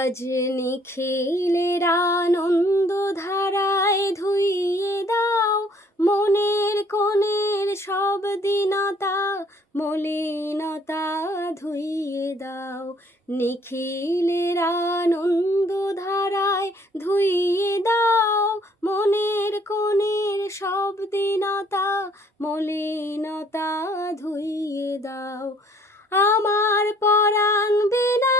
আজ নিখিলের আনন্দ ধারায় ধুইয়ে দাও মনের কোণের সব দীনতা মলিনতা ধুইয়ে দাও। নিখিলের আনন্দ ধারায় ধুইয়ে দাও মনের কোণের সব দীনতা মলিনতা ধুইয়ে দাও। আমার পরাণ বিনা